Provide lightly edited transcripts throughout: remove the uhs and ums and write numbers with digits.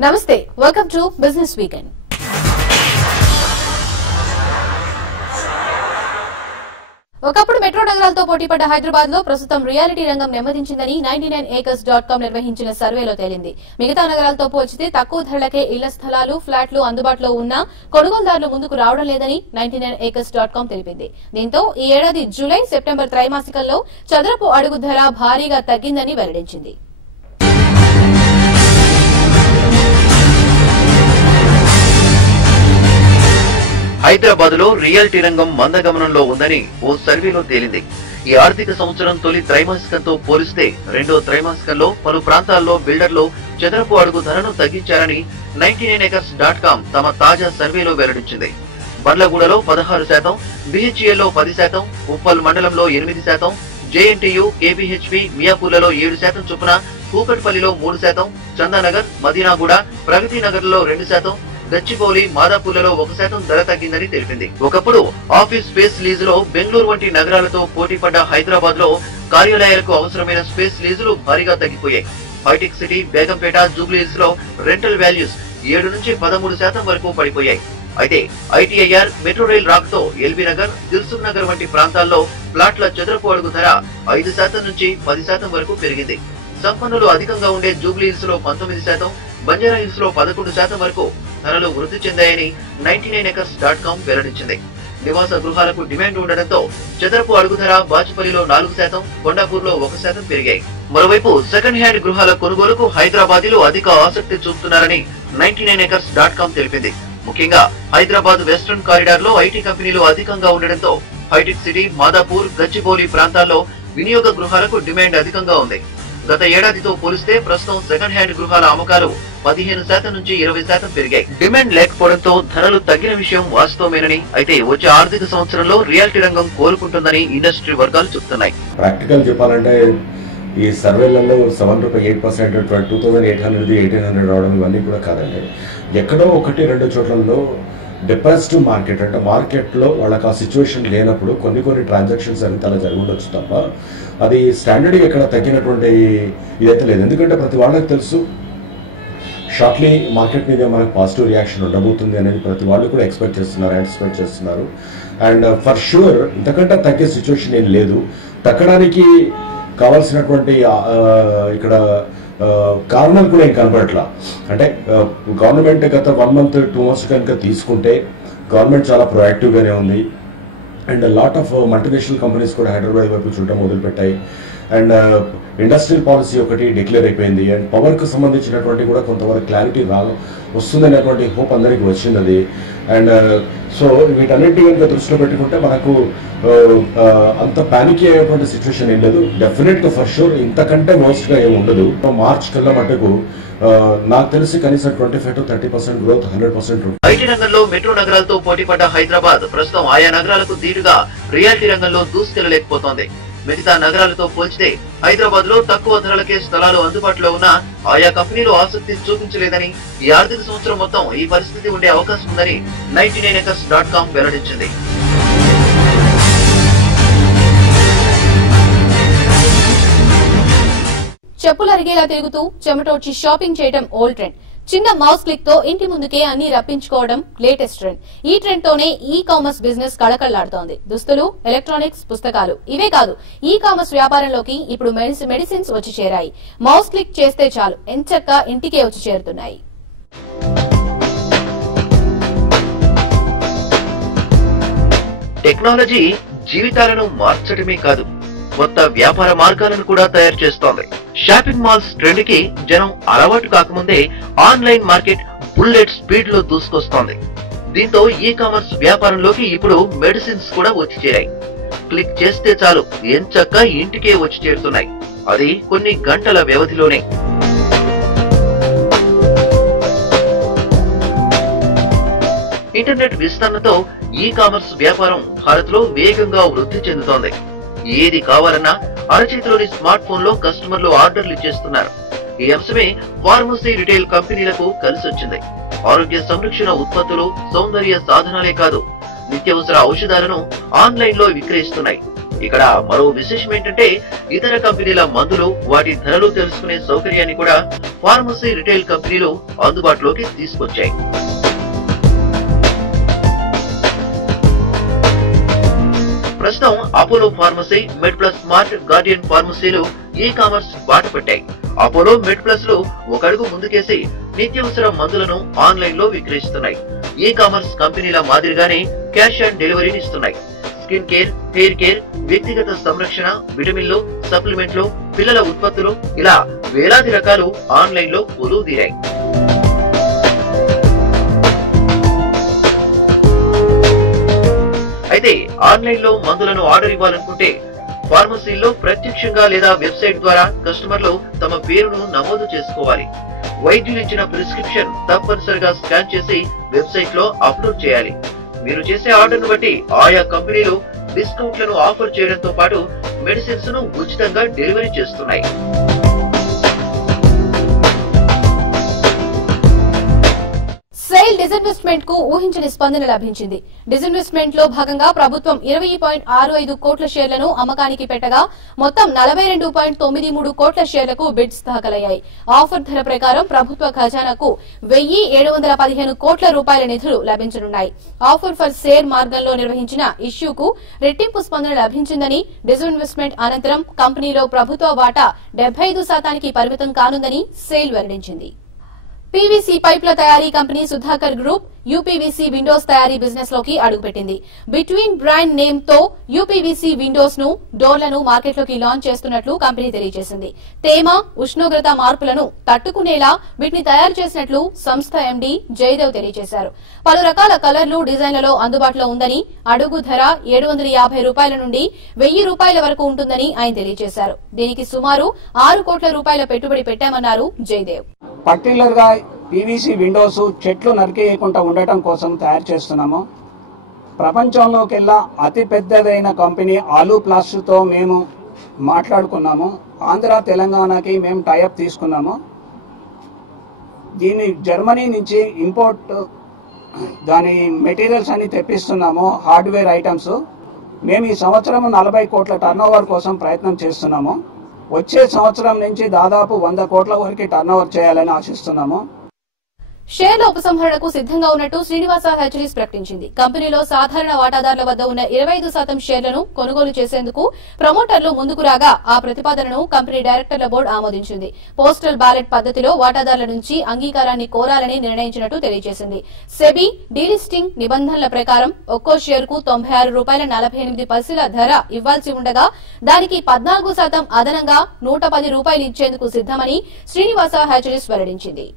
నమస్తే, welcome to business weekend. ఒకప్పుడు metro నగరాలతో పోటీపడ్డ Hyderabad లో ప్రస్తుతం రియాలిటీ రంగం నెమ్మదించిందని 99acres.com నిర్వహించిన సర్వేలో తేలింది. మిగతా నగరాలతో పోల్చితే తక్కువ ధరలకే ఇళ్ల స్థలాలు, ఫ్లాట్లు అందుబాటులో ఉన్నా కొనుగోలుదారులు ముందుకు రావడం లేదని 99acres.com తెలిపింది. దీంతో ఈ ఏడాది జూలై, సెప్టెంబర్ త్రైమాసికంలో చదరపు అడుగు ధర భారీగా తగ్గిందని వెల్లడించింది. హైదరాబాద్ లో రియాలిటీ రంగం మందగమనంలో ఉందని ఓ సర్వేలో తేలింది. ఈ ఆర్థిక సంవత్సరం తొలి త్రైమాసికంతో పోలిస్తే రెండో త్రైమాసికంలో పలు ప్రాంతాల్లో బిల్డర్లు చదరపు అడుగు ధరను తగ్గించారని 99acres.com తమ తాజా సర్వేలో వెల్లడించింది. బండ్లగూడలో 16%, బిహెచ్ఎల్లో 10%, ఉప్పల్ మండలంలో 8%, జేఎన్టీయూ, కేపీహెచ్పీ, మియాపూర్లలో 7% చొప్పున, కూకట్పల్లిలో 3%, చందానగర్, మదీనాగూడ, ప్రగతి నగర్ లో 2%, గచ్చిబౌలి, మాదాపూర్లలో 1% ధర తగ్గిందని తెలిపింది. ఒకప్పుడు ఆఫీస్ స్పేస్ లీజులో బెంగళూరు వంటి నగరాలతో పోటీపడ్డ హైదరాబాద్ లో కార్యాలయాలకు అవసరమైన స్పేస్ లీజులు భారీగా తగ్గిపోయాయి. హైటెక్ సిటీ, బేగంపేట, జూబ్లీహిల్స్ లో రెంటల్ వాల్యూస్ 7 నుంచి 13% వరకు పడిపోయాయి. అయితే ఐటీఐఆర్, మెట్రో రైల్ రాక్ తో ఎల్బీ నగర్, దిల్సుఖ్ నగర్ వంటి ప్రాంతాల్లో ప్లాట్ల చదరపు అడుగు ధర 5% నుంచి 10% వరకు పెరిగింది. సంపన్నులు అధికంగా ఉండే జూబ్లీహిల్స్ లో 19%, బంజారా హిల్స్ లో 11% వరకు ధరలు వృద్ధి చెందాయని 99acres.com వెల్లడించింది. నివాస గృహాలకు డిమాండ్ ఉండడంతో చదరపు అడుగు ధర బాచుపల్లిలో 4%, కొండాపూర్లో 1% పెరిగాయి. మరోవైపు సెకండ్ హ్యాండ్ గృహాల కొనుగోలుకు హైదరాబాదీలు అధిక ఆసక్తి చూపుతున్నారని 99acres.com తెలిపింది. ముఖ్యంగా హైదరాబాద్ వెస్టర్న్ కారిడార్ లో ఐటీ కంపెనీలు అధికంగా ఉండడంతో హైటెక్ సిటీ, మాదాపూర్, గచ్చిబౌలి ప్రాంతాల్లో వినియోగ గృహాలకు డిమాండ్ అధికంగా ఉంది. గత ఏడాదితో పోలిస్తే ప్రస్తుతం సెకండ్ హ్యాండ్ గృహాల అమ్మకాలు 15% నుంచి 20% పెరిగాయి. డిమాండ్ లేకపోవడంతో ధరలు తగ్గిన విషయం వాస్తవమేనని, అయితే వచ్చే ఆర్థిక సంవత్సరంలో రియాలిటీ రంగం కోలుకుంటుందని ఇండస్ట్రీ వర్గాలు చెబుతున్నాయి. ప్రాక్టికల్ చెప్పాలంటే ఈ సర్వేలలో 7.8%, 2800, 1800 రావడం ఇవన్నీ కూడా కాదండి. ఎక్కడో 1-2 చోట్లలో డిప్రెస్డ్ మార్కెట్, అంటే మార్కెట్లో వాళ్ళకి ఆ సిచ్యువేషన్ లేనప్పుడు కొన్ని ట్రాన్సాక్షన్స్ అనేది అలా జరుగుండొచ్చు తప్ప అది స్టాండర్డ్ ఎక్కడ తగ్గినటువంటి ఇదైతే లేదు. ఎందుకంటే ప్రతి వాళ్ళకి తెలుసు షార్ట్లీ మార్కెట్ మీద మనకు పాజిటివ్ రియాక్షన్ ఉండబోతుంది అనేది ప్రతి వాళ్ళు కూడా యాంటిసిపేట్ చేస్తున్నారు. అండ్ ఫర్ షూర్ ఇంతకంటే తగ్గే సిచ్యువేషన్ ఏం లేదు. తగ్గడానికి కావాల్సినటువంటి ఇక్కడ కారణాలు కూడా ఏం కనబడట్లా. అంటే గవర్నమెంట్ గత 1 month 2 months కనుక తీసుకుంటే గవర్నమెంట్ చాలా ప్రొయాక్టివ్గానే ఉంది. And lot of multinational companies కూడా హైదరాబాద్ వైపు చూడటం మొదలుపెట్టాయి. అండ్ ఇండస్ట్రియల్ పాలసీ ఒకటి డిక్లేర్ అయిపోయింది. అండ్ పవర్కు సంబంధించినటువంటి కూడా కొంతవరకు క్లారిటీ వస్తుందనేటువంటి హోప్ అందరికీ వచ్చింది. అండ్ సో వీటన్నింటి కనుక దృష్టిలో పెట్టుకుంటే మనకు అంత ప్యానిక్ అయ్యేటువంటి సిచ్యువేషన్ ఏం లేదు. డెఫినెట్గా ఫర్ షూర్ ఇంతకంటే వర్స్ట్గా ఏమి ఉండదు. మార్చ్ కల్లా మటుకు నాకు తెలిసి కనీసం 25 to 30% గ్రోత్ 100%. ఐటీ రంగంలో మెట్రో నగరాలతో పోటీపడ్డ హైదరాబాద్ ప్రస్తుతం ఆయా నగరాలకు దీటుగా రియాలిటీ రంగంలో దూసుకెళ్లలేకపోతోంది. మిగతా నగరాలతో పోల్చితే హైదరాబాద్ లో తక్కువ ధరలకే స్థలాలు అందుబాటులో ఉన్నా ఆయా కంపెనీలు ఆసక్తి చూపించలేదని, ఈ ఆర్థిక సంవత్సరం మొత్తం ఈ పరిస్థితి ఉండే అవకాశం ఉందని 99acres.com వెల్లడించింది. చెప్పులు అరిగేలా తిరుగుతూ చెమటోడ్చి షాపింగ్ చేయడం ఓల్డ్ ట్రెండ్. చిన్న మౌస్ క్లిక్ తో ఇంటి ముందుకే అన్ని రప్పించుకోవడం లేటెస్ట్ ట్రెండ్. ఈ ట్రెండ్ తోనే ఈ కామర్స్ బిజినెస్ కళకళ్లాడుతోంది. దుస్తులు, ఎలక్ట్రానిక్స్, పుస్తకాలు ఇవే కాదు, ఈ కామర్స్ వ్యాపారంలోకి ఇప్పుడు మెడిసిన్స్ వచ్చి చేరాయి. మౌస్ క్లిక్ చేస్తే చాలు ఎంచక్కా ఇంటికే వచ్చి చేరుతున్నాయి. టెక్నాలజీ జీవితాలను మార్చడమే కాదు, కొత్త వ్యాపార మార్గాలను కూడా తయారు చేస్తోంది. షాపింగ్ మాల్స్ ట్రెండ్ కి జనం అలవాటు కాకముందే ఆన్లైన్ మార్కెట్ బుల్లెట్ స్పీడ్ లో దూసుకొస్తోంది. దీంతో ఈ కామర్స్ వ్యాపారంలోకి ఇప్పుడు మెడిసిన్స్ కూడా వచ్చి చేరాయి. క్లిక్ చేస్తే చాలు ఎంచక్కా ఇంటికే వచ్చి చేరుతున్నాయి, అది కొన్ని గంటల వ్యవధిలోనే. ఇంటర్నెట్ విస్తరణతో ఈ కామర్స్ వ్యాపారం భారత్ లో వేగంగా వృద్ధి చెందుతోంది. ఏది కావాలన్నా అరచేతిలోని స్మార్ట్ ఫోన్ లో కస్టమర్లు ఆర్డర్లు ఇచ్చేస్తున్నారు. ఈ అంశమే ఫార్మసీ రిటైల్ కంపెనీలకు కలిసొచ్చింది. ఆరోగ్య సంరక్షణ ఉత్పత్తులు, సౌందర్య సాధనాలే కాదు, నిత్యావసర ఔషధాలను ఆన్లైన్ లో విక్రయిస్తున్నాయి. ఇక్కడ మరో విశేషం ఏంటంటే ఇతర కంపెనీల మందులు వాటి ధరలు తెలుసుకునే సౌకర్యాన్ని కూడా ఫార్మసీ రిటైల్ కంపెనీలు అందుబాటులోకి తీసుకొచ్చాయి. ప్రస్తుతం Apollo pharmacy, MedPlus smart, Guardian ఫార్మసీలు ఈ కామర్స్ బాట పట్టాయి. అపోలో, మెడ్ ప్లస్ లు ఒక అడుగు ముందుకేసి నిత్యావసర మందులను ఆన్లైన్ లో విక్రయిస్తున్నాయి. ఈ కామర్స్ కంపెనీల మాదిరిగానే క్యాష్ ఆన్ డెలివరీని ఇస్తున్నాయి. స్కిన్ కేర్, హెయిర్ కేర్, వ్యక్తిగత సంరక్షణ, విటమిన్లు, సప్లిమెంట్లు, పిల్లల ఉత్పత్తులు ఇలా వేలాది రకాలు ఆన్లైన్ లో కొలువు తీరాయి. అయితే ఆన్లైన్ లో మందులను ఆర్డర్ ఇవ్వాలనుకుంటే ఫార్మసీల్లో ప్రత్యక్షంగా లేదా వెబ్సైట్ ద్వారా కస్టమర్లు తమ పేరును నమోదు చేసుకోవాలి. వైద్యులు ఇచ్చిన ప్రిస్క్రిప్షన్ తప్పనిసరిగా స్కాన్ చేసి వెబ్సైట్ లో అప్లోడ్ చేయాలి. మీరు చేసే ఆర్డర్ ను బట్టి ఆయా కంపెనీలు డిస్కౌంట్లను ఆఫర్ చేయడంతో పాటు మెడిసిన్స్ ను ఉచితంగా డెలివరీ చేస్తున్నాయి. సెయిల్ డిజిన్వెస్ట్మెంట్ కు ఊహించని స్పందన లభించింది. డిజిన్వెస్ట్మెంట్ లో భాగంగా ప్రభుత్వం 20.65 కోట్ల షేర్లను అమ్మకానికి పెట్టగా మొత్తం 42.93 కోట్ల షేర్లకు బిడ్స్ దాఖలయ్యాయి. ఆఫర్ ధర ప్రకారం ప్రభుత్వ ఖజానాకు 1,715 కోట్ల రూపాయల నిధులు లభించనున్నాయి. ఆఫర్ ఫర్ షేర్ మార్గంలో నిర్వహించిన ఇష్యూకు రెట్టింపు స్పందన లభించిందని, డిజిన్వెస్ట్మెంట్ అనంతరం కంపెనీలో ప్రభుత్వ వాటా 75% పరిమితం కానుందని సెయిల్ వెల్లడించింది. పీవీసీ పైప్ల తయారీ company Sudhakar group UPVC Windows తయారీ బిజినెస్ లోకి అడుగుపెట్టింది. బిట్వీన్ బ్రాండ్ నేమ్ తో యూపీవీసీ విండోస్ ను, డోర్లను మార్కెట్లోకి లాంచ్ చేస్తున్నట్లు కంపెనీ తెలియజేసింది. తేమ, ఉష్ణోగ్రత మార్పులను తట్టుకునేలా వీటిని తయారు చేసినట్లు సంస్థ ఎండీ జయదేవ్ తెలియజేశారు. పలు రకాల కలర్లు, డిజైన్లలో అందుబాటులో ఉందని, అడుగు ధర 750 రూపాయల నుండి 1000 రూపాయల వరకు ఉంటుందని ఆయన తెలియజేశారు. దీనికి సుమారు 6 కోట్ల రూపాయల పెట్టుబడి పెట్టామన్నారు జయదేవ్. పర్టికులర్ గా పీవీసీ విండోస్ చెట్లు నరికేయకుండా ఉండటం కోసం తయారు చేస్తున్నాము. ప్రపంచంలోకెల్లా అతి పెద్దదైన కంపెనీ ఆలూ ప్లాస్ట్ తో మేము మాట్లాడుకున్నాము. ఆంధ్ర, తెలంగాణకి మేము టైఅప్ తీసుకున్నాము. దీన్ని జర్మనీ నుంచి ఇంపోర్ట్ దాని మెటీరియల్స్ అన్ని తెప్పిస్తున్నాము, హార్డ్వేర్ ఐటమ్స్. మేము ఈ సంవత్సరం 40 కోట్ల టర్నోవర్ కోసం ప్రయత్నం చేస్తున్నాము. వచ్చే సంవత్సరం నుంచి దాదాపు 100 కోట్ల వరకు టర్నోవర్ చేయాలని ఆశిస్తున్నాము. షేర్ల ఉపసంహరణకు సిద్దంగా ఉన్నట్టు శ్రీనివాస హ్యాచరీస్ ప్రకటించింది. కంపెనీలో సాధారణ వాటాదారుల వద్ద ఉన్న 25% షేర్లను కొనుగోలు చేసేందుకు ప్రమోటర్లు ముందుకు రాగా ఆ ప్రతిపాదనను కంపెనీ డైరెక్టర్ల బోర్డు ఆమోదించింది. పోస్టల్ బ్యాలెట్ పద్దతిలో వాటాదారుల నుంచి అంగీకారాన్ని కోరాలని నిర్ణయించినట్టు తెలియజేసింది. సెబీ డీలిస్టింగ్ నిబంధనల ప్రకారం ఒక్కో షేరుకు ₹96.48 ధర ఇవ్వాల్సి ఉండగా దానికి 14% అదనంగా ₹110 ఇచ్చేందుకు సిద్దమని శ్రీనివాస హ్యాచరీస్ వెల్లడించింది.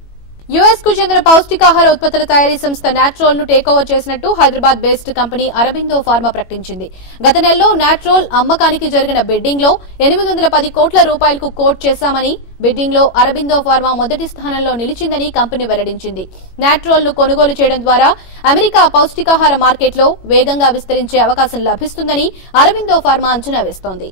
యుఎస్ కు చెందిన పౌష్టికాహార ఉత్పత్తుల తయారీ సంస్థ నాట్రోల్ ను టేకోవర్ చేసినట్టు Hyderabad based company Aurobindo pharma ప్రకటించింది. గత నెలలో నాట్రోల్ అమ్మకానికి జరిగిన బిడ్డింగ్ లో 810 కోట్ల రూపాయలకు కోట్ చేశామని, బిడ్డింగ్ లో అరబిందో ఫార్మా మొదటి స్థానంలో నిలిచిందని కంపెనీ వెల్లడించింది. నాట్రోల్ ను కొనుగోలు చేయడం ద్వారా అమెరికా పౌష్టికాహార మార్కెట్లో వేగంగా విస్తరించే అవకాశం లభిస్తుందని అరబిందో ఫార్మా అంచనా వేస్తోంది.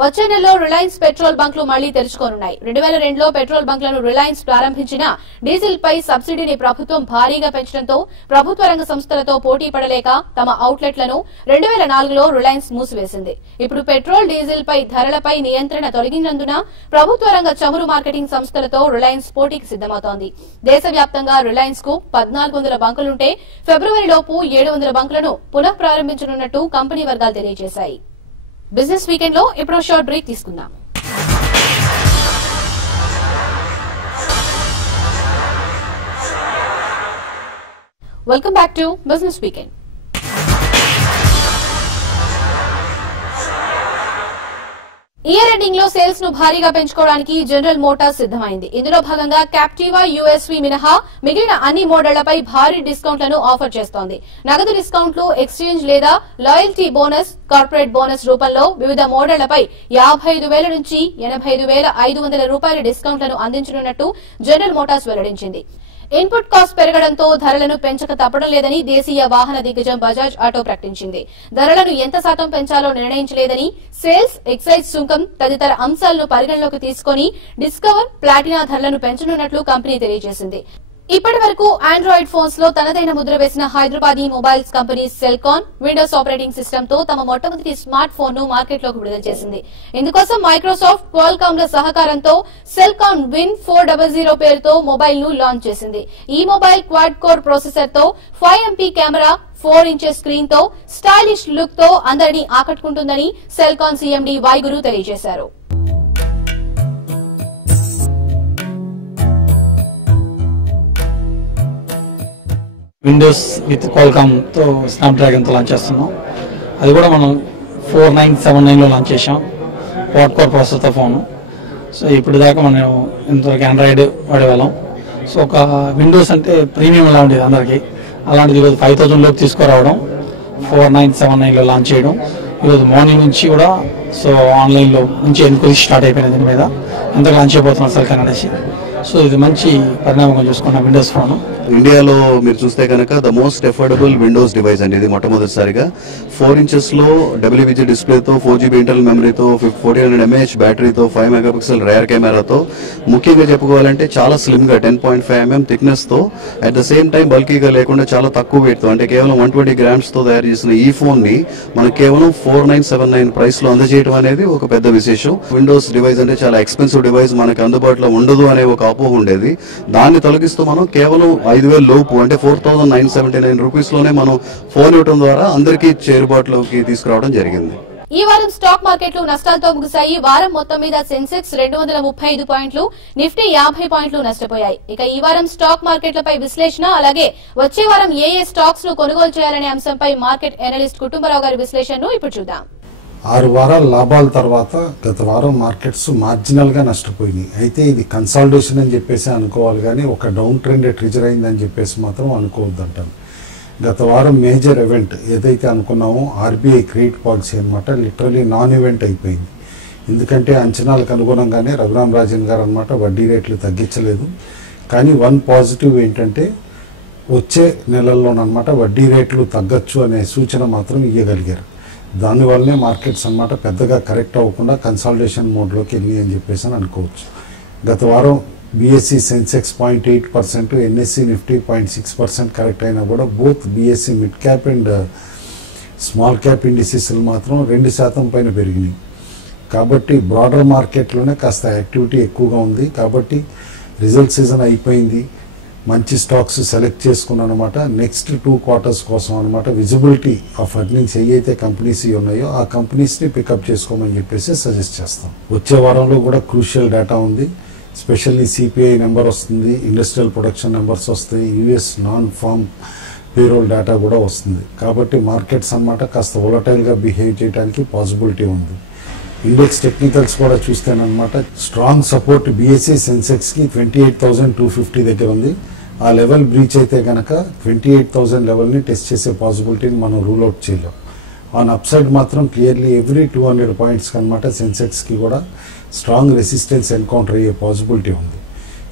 వచ్చే నెలలో రిలయన్స్ పెట్రోల్ బంక్లు మళ్లీ తెరుచుకోనున్నాయి. 2002లో పెట్రోల్ బంక్లను రిలయన్స్ ప్రారంభించిన డీజిల్ పై సబ్సిడీని ప్రభుత్వం భారీగా పెంచడంతో ప్రభుత్వ రంగ సంస్థలతో పోటీ పడలేక తమ అవుట్లెట్లను 2004లో రిలయన్స్ మూసివేసింది. ఇప్పుడు పెట్రోల్, డీజిల్ పై ధరలపై నియంత్రణ తొలగినందున ప్రభుత్వ రంగ చమురు మార్కెటింగ్ సంస్థలతో రిలయన్స్ పోటీకి సిద్దమవుతోంది. దేశవ్యాప్తంగా రిలయన్స్ కు 1400 బంకులుంటే ఫిబ్రవరిలోపు 700 బంకులను పునః ప్రారంభించనున్నట్టు కంపెనీ వర్గాలు తెలియజేశాయి. బిజినెస్ వీకెండ్ లో ఇప్పుడు షార్ట్ బ్రేక్ తీసుకుందాం. Welcome back to business weekend. Year ending లో సేల్స్ ను భారీగా పెంచుకోవడానికి జనరల్ మోటార్స్ సిద్దమైంది. ఇందులో భాగంగా క్యాప్టివా, యూఎస్వీ మినహా మిగిలిన అన్ని మోడళ్లపై భారీ డిస్కౌంట్లను ఆఫర్ చేస్తోంది. నగదు డిస్కౌంట్లు, ఎక్స్చేంజ్ లేదా లాయల్టీ బోనస్, కార్పొరేట్ బోనస్ రూపంలో వివిధ మోడళ్లపై 55,000 నుంచి 85,500 రూపాయల డిస్కౌంట్లను అందించనున్నట్టు జనరల్ మోటార్స్ వెల్లడించింది. ఇన్పుట్ కాస్ట్ పెరగడంతో ధరలను పెంచక తప్పడం లేదని దేశీయ వాహన దిగ్గజం బజాజ్ ఆటో ప్రకటించింది. ధరలను ఎంత శాతం పెంచాలో నిర్ణయించలేదని, సేల్స్, ఎక్సైజ్ సుంకం తదితర అంశాలను పరిగణలోకి తీసుకుని డిస్కవర్, ప్లాటినా ధరలను పెంచనున్నట్లు కంపెనీ తెలియజేసింది. ఇప్పటి వరకు ఆండ్రాయిడ్ ఫోన్స్ లో తనదైన ముద్ర వేసిన Hyderabadi mobiles company Celkon Windows operating system తో తమ మొట్టమొదటి స్మార్ట్ ఫోన్ ను మార్కెట్లోకి విడుదల చేసింది. ఇందుకోసం మైక్రోసాఫ్ట్, క్వాల్కామ్ ల సహకారంతో సెల్కాన్ విన్ 400 పేరుతో మొబైల్ ను లాంచ్ చేసింది. ఈ మొబైల్ క్వాడ్ కోర్ ప్రాసెసర్ తో 5 MP కెమెరా, 4 ఇంచెస్ స్క్రీన్ తో స్టైలిష్ లుక్ తో అందరినీ ఆకట్టుకుంటుందని సెల్కాన్ CMD వైగురు తెలియజేశారు. విండోస్ విత్ క్వాల్కామ్ తో స్నాప్డ్రాగన్ తో లాంచ్ చేస్తున్నాం. అది కూడా మనం 4979 లో లాంచ్ చేసాం, క్వాడ్ కోర్ ప్రాసెసర్తో ఫోన్. సో ఇప్పుడు దాకా మనం ఇంతవరకు ఆండ్రాయిడ్ వాడేవాళ్ళం. సో ఒక విండోస్ అంటే ప్రీమియం లాంటిది అందరికీ, అలాంటిది ఈరోజు 5000 లోపు తీసుకురావడం, 4979 లో లాంచ్ చేయడం. ఈరోజు మార్నింగ్ నుంచి కూడా సో ఆన్లైన్లో నుంచి ఎన్క్వైరీ స్టార్ట్ అయిపోయింది దీని మీద, ఎంత లాంచ్ అయిపోతున్నాం సెల్కాన్ అనేసి. సో ఇది మంచి పరిణామం చూసుకున్న విండోస్ ఫోన్. ఇండియాలో మీరు చూస్తే కనుక the most affordable Windows device అండి ఇది. మొట్టమొదటిసారిగా 4 inches లో WBG డిస్ప్లేతో, 4GB ఇంటర్నల్ మెమరీతో, 1400 mAh బ్యాటరీతో, 5 MP రేర్ కెమెరాతో, ముఖ్యంగా చెప్పుకోవాలంటే చాలా స్లిమ్ గా 10.5 mm థిక్నెస్ తో, అట్ ద సేమ్ టైం బల్కీగా లేకుండా చాలా తక్కువ వెయిట్ తో, అంటే కేవలం 120 grams తో తయారు చేసిన ఈ ఫోన్ ని మనకు కేవలం 4979 ప్రైస్ లో అందజేయడం అనేది ఒక పెద్ద విశేషం. విండోస్ డివైస్ అంటే చాలా ఎక్స్పెన్సివ్ డివైస్, మనకు అందుబాటులో ఉండదు అనే ఒక అపోహ ఉండేది. దాన్ని తొలగిస్తూ మనం కేవలం 5000 లోపు అంటే 4979 రూపీస్ లోనే మనం ఫోన్ ఇవ్వడం ద్వారా అందరికీ చేరుబాటులోకి తీసుకురావడం జరిగింది. ఈ వారం స్టాక్ మార్కెట్లు నష్టాలతో ముగిశాయి. వారం మొత్తం మీద సెన్సెక్స్ 235 పాయింట్లు, నిఫ్టీ 50 పాయింట్లు నష్టపోయాయి. ఇక ఈ వారం స్టాక్ మార్కెట్లపై విశ్లేషణ, అలాగే వచ్చే వారం ఏ స్టాక్స్ ను కొనుగోలు చేయాలనే అంశంపై మార్కెట్ ఎనలిస్ట్ కుటుంబరావు గారి విశ్లేషణను ఇప్పుడు చూద్దాం. 6 వారాల లాభాల తర్వాత గత వారం మార్కెట్స్ మార్జినల్ గా నష్టపోయినాయి. అయితే ఇది కన్సాలిడేషన్ అని చెప్పేసి అనుకోవాలి, కానీ ఒక డౌన్ ట్రెండ్ ట్రిజర్ అయిందని చెప్పేసి మాత్రం అనుకోవద్దంటాను. గత వారం మేజర్ ఈవెంట్ ఏదైతే అనుకున్నామో RBI క్రెడిట్ పాలసీ అనమాట లిటరలీ నాన్ ఈవెంట్ అయిపోయింది. ఎందుకంటే అంచనాలకు అనుగుణంగానే రఘురామ్ రాజన్ గారు అనమాట వడ్డీ రేట్లు తగ్గించలేదు. కానీ వన్ పాజిటివ్ ఏంటంటే వచ్చే నెలల్లోనమాట వడ్డీ రేట్లు తగ్గచ్చు అనే సూచన మాత్రం ఇవ్వగలిగారు. దానివల్లనే మార్కెట్స్ అన్నమాట పెద్దగా కరెక్ట్ అవ్వకుండా కన్సాలిడేషన్ మోడ్లోకి వెళ్ళి అని చెప్పేసి అని అనుకోవచ్చు. గత వారం BSE Sensex 0.8%, NSE Nifty 0.6% correct అయినా కూడా both BSE mid cap and small cap ఇండిసెస్లు మాత్రం 2% పైన పెరిగినాయి. కాబట్టి బ్రాడర్ మార్కెట్లోనే కాస్త యాక్టివిటీ ఎక్కువగా ఉంది. కాబట్టి రిజల్ట్ సీజన్ అయిపోయింది, మంచి స్టాక్స్ సెలెక్ట్ చేసుకున్నాను అనమాట. నెక్స్ట్ 2 quarters కోసం అనమాట విజిబిలిటీ ఆఫ్ ఎర్నింగ్స్ ఏవైతే కంపెనీస్ ఉన్నాయో ఆ కంపెనీస్ని పికప్ చేసుకోమని చెప్పేసి సజెస్ట్ చేస్తాం. వచ్చే వారంలో కూడా క్రూషియల్ డేటా ఉంది. స్పెషల్లీ CPI నెంబర్ వస్తుంది, ఇండస్ట్రియల్ ప్రొడక్షన్ నెంబర్స్ వస్తాయి, US non farm payroll data కూడా వస్తుంది. కాబట్టి మార్కెట్స్ అన్నమాట కాస్త వొలటైల్గా బిహేవ్ చేయడానికి పాసిబిలిటీ ఉంది. ఇండెక్స్ టెక్నికల్స్ కూడా చూస్తేనమాట స్ట్రాంగ్ సపోర్ట్ BSE సెన్సెక్స్కి 28,250 దగ్గర ఉంది. ఆ లెవెల్ బ్రీచ్ అయితే కనుక 28,000 లెవెల్ని టెస్ట్ చేసే పాసిబిలిటీని మనం రూల్ అవుట్ చేయలేం. ఆన్ అప్ సైడ్ మాత్రం క్లియర్లీ ఎవ్రీ 200 పాయింట్స్ అనమాట సెన్సెక్స్కి కూడా స్ట్రాంగ్ రెసిస్టెన్స్ ఎన్కౌంటర్ అయ్యే పాసిబిలిటీ ఉంది.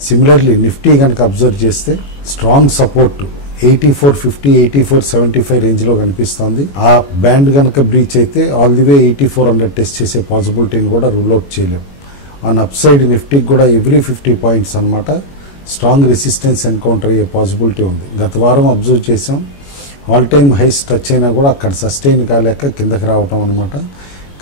సిమిలర్లీ నిఫ్టీ కనుక అబ్జర్వ్ చేస్తే స్ట్రాంగ్ సపోర్ట్ 8450, 8475 రేంజ్లో కనిపిస్తుంది. ఆ బ్యాండ్ కనుక బ్రీచ్ అయితే ఆల్ ది వే 8400 టెస్ట్ చేసే పాసిబిలిటీని కూడా రూల్ అవుట్ చేయలేం. ఆన్ అప్ సైడ్ నిఫ్టీకి కూడా ఎవ్రీ 50 పాయింట్స్ అనమాట స్ట్రాంగ్ రెసిస్టెన్స్ ఎన్కౌంటర్ అయ్యే పాసిబిలిటీ ఉంది. గత వారం అబ్జర్వ్ చేసాం, ఆల్ టైమ్ హైస్ టచ్ అయినా కూడా అక్కడ సస్టైన్ కాలేక కిందకి రావటం అనమాట.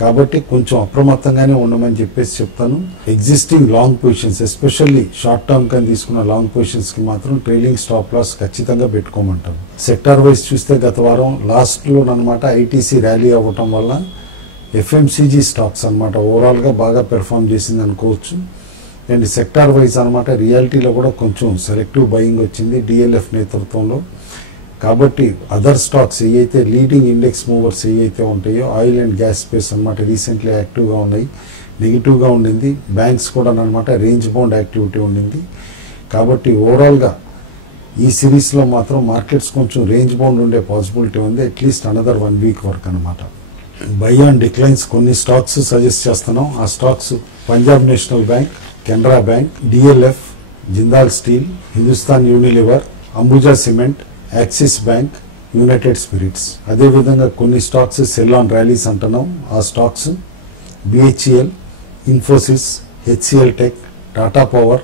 కాబట్టి కొంచెం అప్రమత్తంగానే ఉండమని చెప్పేసి చెప్తాను. Existing long positions especially short term కానీ తీసుకున్న లాంగ్ పొజిషన్స్కి మాత్రం ట్రైలింగ్ స్టాప్ లాస్ ఖచ్చితంగా పెట్టుకోమంటాను. సెక్టార్ వైజ్ చూస్తే గత వారం లాస్ట్లోనమాట ITC ర్యాలీ అవ్వటం వల్ల FMCG స్టాక్స్ అనమాట ఓవరాల్గా బాగా పెర్ఫామ్ చేసింది అనుకోవచ్చు. అండ్ సెక్టార్ వైజ్ అనమాట రియాలిటీలో కూడా కొంచెం సెలెక్టివ్ బయింగ్ వచ్చింది DLF నేతృత్వంలో. కాబట్టి అదర్ స్టాక్స్ ఏవైతే లీడింగ్ ఇండెక్స్ మూవర్స్ ఏవైతే ఉంటాయో ఆయిల్ అండ్ గ్యాస్ స్పేస్ అనమాట రీసెంట్లీ యాక్టివ్గా ఉన్నాయి, నెగిటివ్గా ఉండింది. బ్యాంక్స్ కూడా అనమాట రేంజ్ బౌండ్ యాక్టివిటీ ఉండింది. కాబట్టి ఓవరాల్గా ఈ సిరీస్లో మాత్రం మార్కెట్స్ కొంచెం రేంజ్ బౌండ్ ఉండే పాసిబిలిటీ ఉంది, అట్లీస్ట్ అనదర్ 1 week వరకు అనమాట. బై ఆన్ డిక్లైన్స్ కొన్ని స్టాక్స్ సజెస్ట్ చేస్తున్నాం. ఆ stocks Punjab national bank, Canara bank, DLF, Jindal steel, Hindustan Unilever, Ambuja cement, axis bank, United spirits. అదేవిధంగా కొన్ని స్టాక్స్ సెల్ ఆన్ ర్యాలీస్ అంటున్నాం. ఆ stocks BHEL, Infosys, HCL tech, Tata power,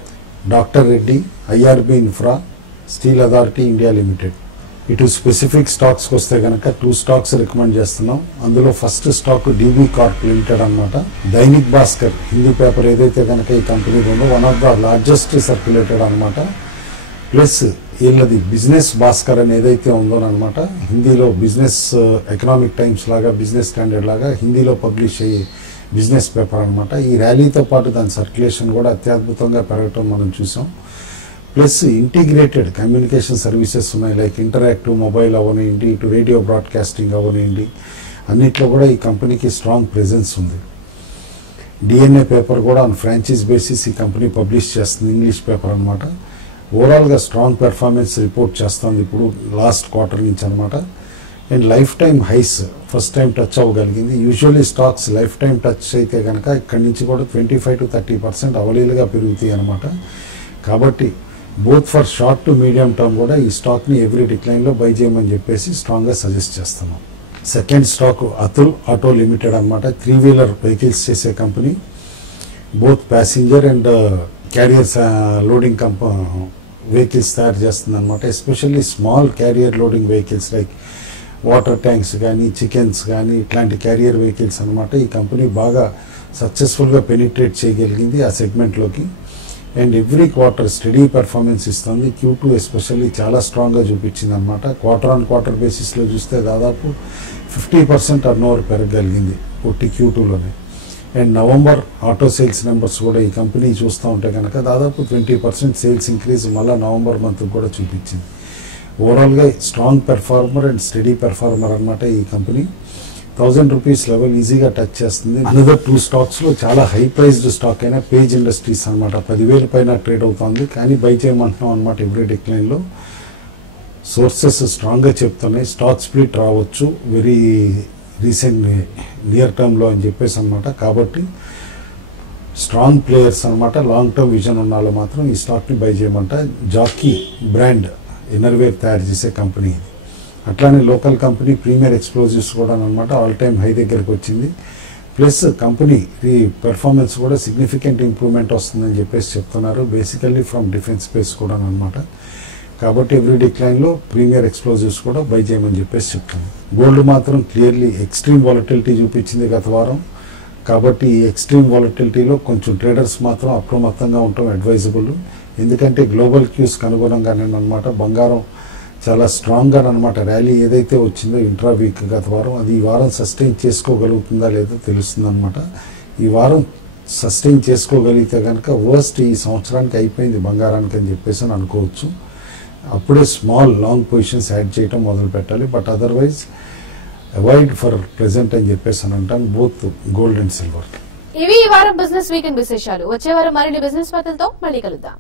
doctor Reddy, IRB infra, steel authority India limited. ఇటు specific స్టాక్స్కి వస్తే కనుక 2 stocks recommend చేస్తున్నాం. అందులో first stock DB corp limited అనమాట. దైనిక్ భాస్కర్ హిందీ పేపర్ ఏదైతే కనుక ఈ కంపెనీ ఉందో one of the largest circulated అనమాట. ప్లస్ వీళ్ళది బిజినెస్ భాస్కర్ అని ఏదైతే ఉందో అనమాట, హిందీలో బిజినెస్ ఎకనామిక్ టైమ్స్ లాగా బిజినెస్ స్టాండర్డ్ లాగా హిందీలో పబ్లిష్ అయ్యే బిజినెస్ పేపర్ అనమాట. ఈ ర్యాలీతో పాటు దాని సర్క్యులేషన్ కూడా అత్యద్భుతంగా పెరగటం మనం చూసాం. ప్లస్ ఇంటిగ్రేటెడ్ కమ్యూనికేషన్ సర్వీసెస్ ఉన్నాయి, లైక్ ఇంటరాక్టివ్ మొబైల్ అవనివ్వండి, ఇటు రేడియో బ్రాడ్కాస్టింగ్ అవనివ్వండి, అన్నిట్లో కూడా ఈ కంపెనీకి స్ట్రాంగ్ ప్రెజెన్స్ ఉంది. డిఎన్ఏ పేపర్ కూడా ఆన్ ఫ్రాంచైజ్ బేసిస్ ఈ కంపెనీ పబ్లిష్ చేస్తుంది, ఇంగ్లీష్ పేపర్ అనమాట. ఓవరాల్గా స్ట్రాంగ్ పెర్ఫార్మెన్స్ రిపోర్ట్ చేస్తుంది ఇప్పుడు లాస్ట్ క్వార్టర్ నుంచి అనమాట. And life time highs first time touch అవ్వగలిగింది. Usually stocks life time touch అయితే కనుక ఇక్కడి నుంచి కూడా 25 to 30% అవలీలుగా పెరుగుతాయి అనమాట. కాబట్టి both for short to medium term కూడా ఈ స్టాక్ని ఎవ్రీ డిక్లైన్లో బై చేయమని చెప్పేసి స్ట్రాంగ్గా సజెస్ట్ చేస్తున్నాం. Second stock Atul auto limited అనమాట. 3-wheeler వెహికల్స్ చేసే company. Both passenger and carriers loading vehicles తయారు చేస్తుంది అనమాట. Especially small carrier loading vehicles like water tanks కానీ చికెన్స్ కానీ ఇట్లాంటి క్యారియర్ వెహికల్స్ అనమాట. ఈ కంపెనీ బాగా సక్సెస్ఫుల్గా పెనిట్రేట్ చేయగలిగింది ఆ సెగ్మెంట్లోకి. And every quarter steady performance ఇస్తుంది. Q2 ఎస్పెషల్లీ చాలా స్ట్రాంగ్గా చూపించింది అనమాట. క్వార్టర్ ఆన్ క్వార్టర్ బేసిస్లో చూస్తే దాదాపు 50% టర్నోవర్ పెరగగలిగింది పొట్టి Q2లోనే. And November auto sales numbers కూడా ఈ కంపెనీ చూస్తూ ఉంటే కనుక దాదాపు 20% సేల్స్ ఇంక్రీజ్ మళ్ళీ నవంబర్ మంత్ కూడా చూపించింది. ఓవరాల్గా strong performer and steady performer అనమాట ఈ కంపెనీ. 1000 రూపీస్ లెవెల్ ఈజీగా టచ్ చేస్తుంది. అనదర్ 2 స్టాక్స్లో చాలా హై ప్రైస్డ్ స్టాక్ అయినా పేజ్ ఇండస్ట్రీస్ అనమాట. 10,000 పైన ట్రేడ్ అవుతుంది, కానీ బై చేయమంటున్నాం అనమాట ఎవ్రీ డిక్లైన్లో. సోర్సెస్ స్ట్రాంగ్గా చెప్తున్నాయి స్టాక్ స్ప్లిట్ రావచ్చు వెరీ రీసెంట్ నియర్ టర్మ్లో అని చెప్పేసి అనమాట. కాబట్టి స్ట్రాంగ్ ప్లేయర్స్ అనమాట, లాంగ్ టర్మ్ విజన్ ఉన్న వాళ్ళు మాత్రం ఈ స్టాక్ని బై చేయమంట. జాకీ బ్రాండ్ ఇన్నర్వేర్ తయారు చేసే కంపెనీ ఇది. అట్లానే లోకల్ కంపెనీ ప్రీమియర్ ఎక్స్ప్లోజివ్స్ కూడా అనమాట ఆల్ టైమ్ హై దగ్గరికి వచ్చింది. ప్లస్ కంపెనీ ఈ పెర్ఫార్మెన్స్ కూడా సిగ్నిఫికెంట్ ఇంప్రూవ్మెంట్ వస్తుందని చెప్పేసి చెప్తున్నారు, బేసికల్లీ ఫ్రమ్ డిఫెన్స్ స్పేస్ కూడా అనమాట. కాబట్టి ఎవ్రీ డిక్లైన్లో ప్రీమియర్ ఎక్స్ప్లోజివ్స్ కూడా బై చేయమని చెప్పేసి చెప్తాను. గోల్డ్ మాత్రం క్లియర్లీ ఎక్స్ట్రీమ్ వాలటిలిటీ చూపించింది గత వారం. కాబట్టి ఈ ఎక్స్ట్రీమ్ వాలటిలిటీలో కొంచెం ట్రేడర్స్ మాత్రం అప్రమత్తంగా ఉండటం అడ్వైజబుల్. ఎందుకంటే గ్లోబల్ క్యూస్కి అనుగుణంగానే అనమాట బంగారం చాలా స్ట్రాంగ్గా అనమాట ర్యాలీ ఏదైతే వచ్చిందో ఇంట్రా వీక్ గత వారం, అది ఈ వారం సస్టైన్ చేసుకోగలుగుతుందా లేదో తెలుస్తుంది అనమాట. ఈ వారం సస్టైన్ చేసుకోగలిగితే కనుక వర్స్ట్ ఈ సంవత్సరానికి అయిపోయింది బంగారానికి అని చెప్పేసి అని అనుకోవచ్చు. అప్పుడే స్మాల్ లాంగ్ పొజిషన్స్ యాడ్ చేయడం మొదలు పెట్టాలి. But otherwise avoid for present అని చెప్పేసి అని అంటాను బోత్ గోల్డ్ అండ్ సిల్వర్. ఇవి ఈ వారం బిజినెస్ వీకెండ్ విశేషాలు. వచ్చే వారం మరిన్ని బిజినెస్ వార్తలతో మళ్ళీ కలుద్దాం.